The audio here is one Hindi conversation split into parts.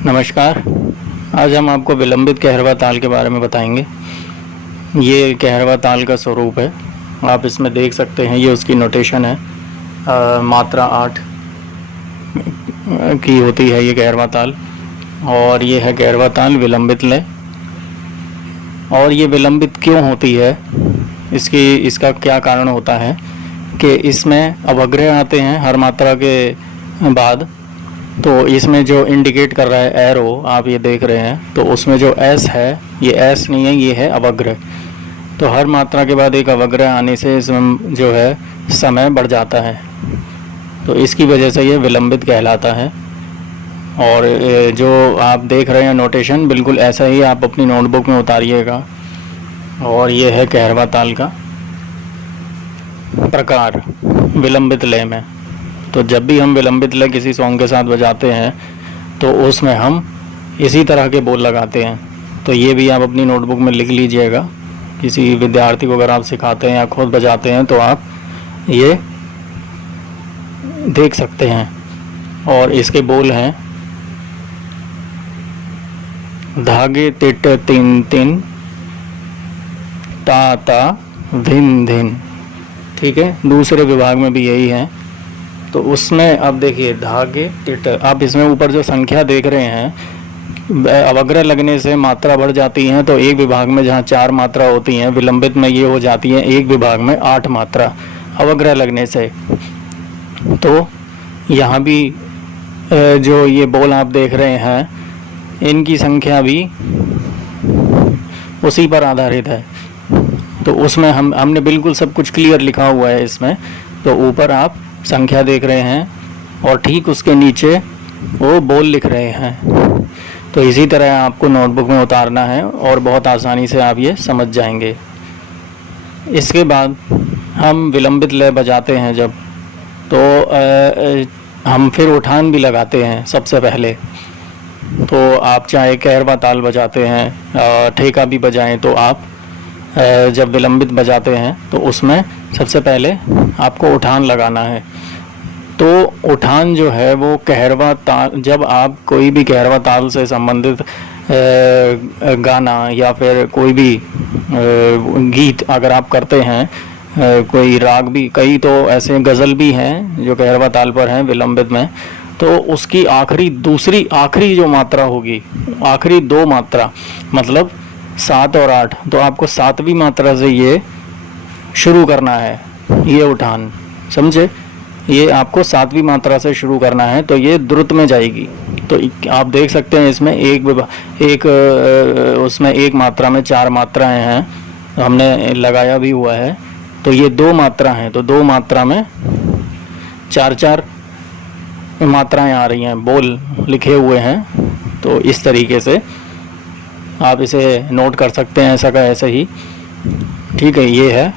नमस्कार। आज हम आपको विलंबित कहरवा ताल के बारे में बताएंगे। ये कहरवा ताल का स्वरूप है। आप इसमें देख सकते हैं, ये उसकी नोटेशन है। मात्रा 8 की होती है ये कहरवा ताल, और ये है कहरवा ताल विलंबित लय। और ये विलंबित क्यों होती है, इसका क्या कारण होता है कि इसमें अवग्रह आते हैं हर मात्रा के बाद। तो इसमें जो इंडिकेट कर रहा है एरो, आप ये देख रहे हैं, तो उसमें जो एस है, ये एस नहीं है, ये है अवग्रह। तो हर मात्रा के बाद एक अवग्रह आने से इसमें जो है समय बढ़ जाता है, तो इसकी वजह से ये विलंबित कहलाता है। और जो आप देख रहे हैं नोटेशन, बिल्कुल ऐसा ही आप अपनी नोटबुक में उतारिएगा। और ये है कहरवा ताल का प्रकार विलंबित लय में। तो जब भी हम विलंबित लय किसी सॉन्ग के साथ बजाते हैं तो उसमें हम इसी तरह के बोल लगाते हैं। तो ये भी आप अपनी नोटबुक में लिख लीजिएगा। किसी विद्यार्थी को अगर आप सिखाते हैं या खुद बजाते हैं तो आप ये देख सकते हैं। और इसके बोल हैं धागे तिट तिन तिन ता ता धिन धिन। ठीक है, दूसरे विभाग में भी यही है। तो उसमें अब देखिए धागे तिट, आप इसमें ऊपर जो संख्या देख रहे हैं, अवग्रह लगने से मात्रा बढ़ जाती है। तो एक विभाग में जहाँ 4 मात्रा होती हैं, विलंबित में ये हो जाती है एक विभाग में 8 मात्रा अवग्रह लगने से। तो यहाँ भी जो ये बोल आप देख रहे हैं, इनकी संख्या भी उसी पर आधारित है। तो उसमें हमने बिल्कुल सब कुछ क्लियर लिखा हुआ है इसमें। तो ऊपर आप संख्या देख रहे हैं और ठीक उसके नीचे वो बोल लिख रहे हैं। तो इसी तरह आपको नोटबुक में उतारना है और बहुत आसानी से आप ये समझ जाएंगे। इसके बाद हम विलंबित लय बजाते हैं जब, तो हम फिर उठान भी लगाते हैं सबसे पहले। तो आप चाहे कहरवा ताल बजाते हैं, ठेका भी बजाएं, तो आप जब विलंबित बजाते हैं तो उसमें सबसे पहले आपको उठान लगाना है। तो उठान जो है वो कहरवा ताल, जब आप कोई भी कहरवा ताल से संबंधित गाना या फिर कोई भी गीत अगर आप करते हैं, कोई राग भी, कई तो ऐसे गज़ल भी हैं जो कहरवा ताल पर हैं विलंबित में, तो उसकी आखिरी जो मात्रा होगी, आखिरी 2 मात्रा, मतलब 7 और 8, तो आपको 7वीं मात्रा से ये शुरू करना है, ये उठान, समझे? ये आपको 7वीं मात्रा से शुरू करना है, तो ये द्रुत में जाएगी। तो आप देख सकते हैं इसमें उसमें एक मात्रा में 4 मात्राएं हैं, तो हमने लगाया भी हुआ है। तो ये 2 मात्रा हैं, तो 2 मात्रा में 4-4 मात्राएं आ रही हैं, बोल लिखे हुए हैं। तो इस तरीके से आप इसे नोट कर सकते हैं, ऐसा का ऐसे ही। ठीक है, ये है।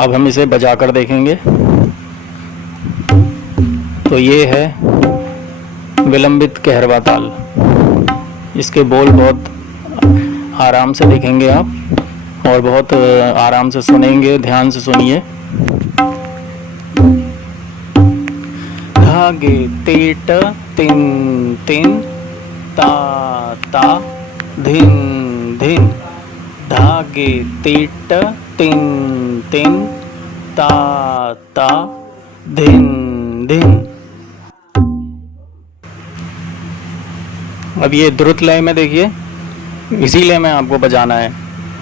अब हम इसे बजा कर देखेंगे। तो ये है विलंबित कहरवा ताल। इसके बोल बहुत आराम से देखेंगे आप और बहुत आराम से सुनेंगे, ध्यान से सुनिए। धागे तीट तिन तिन ता ता धिन धिन। धागे तीट तिन तिन ता ता धिन धिन। अब ये द्रुत लय में देखिए, इसी लय में आपको बजाना है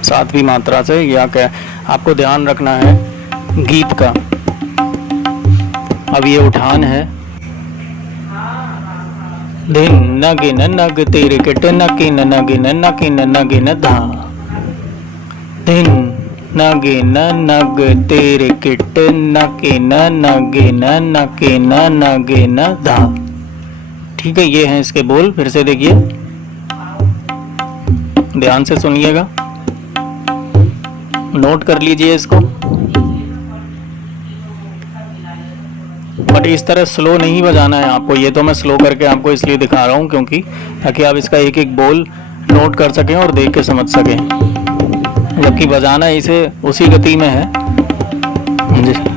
7वीं मात्रा से, या क्या आपको ध्यान रखना है गीत का। अब ये उठान है, धिन नगिन नग तेरे किट नकिन नगिन नकिन नगिन धा। धिन नगिन नग तेरे किट नकिन नगिन नकिन नगिन धा। ठीक है, ये हैं इसके बोल। फिर से देखिए, ध्यान से सुनिएगा, नोट कर लीजिए इसको। बट इस तरह स्लो नहीं बजाना है आपको। ये तो मैं स्लो करके आपको इसलिए दिखा रहा हूँ क्योंकि ताकि आप इसका एक एक बोल नोट कर सकें और देख के समझ सकें, जबकि बजाना इसे उसी गति में है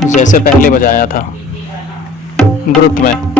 जैसे पहले बजाया था, द्रुत में।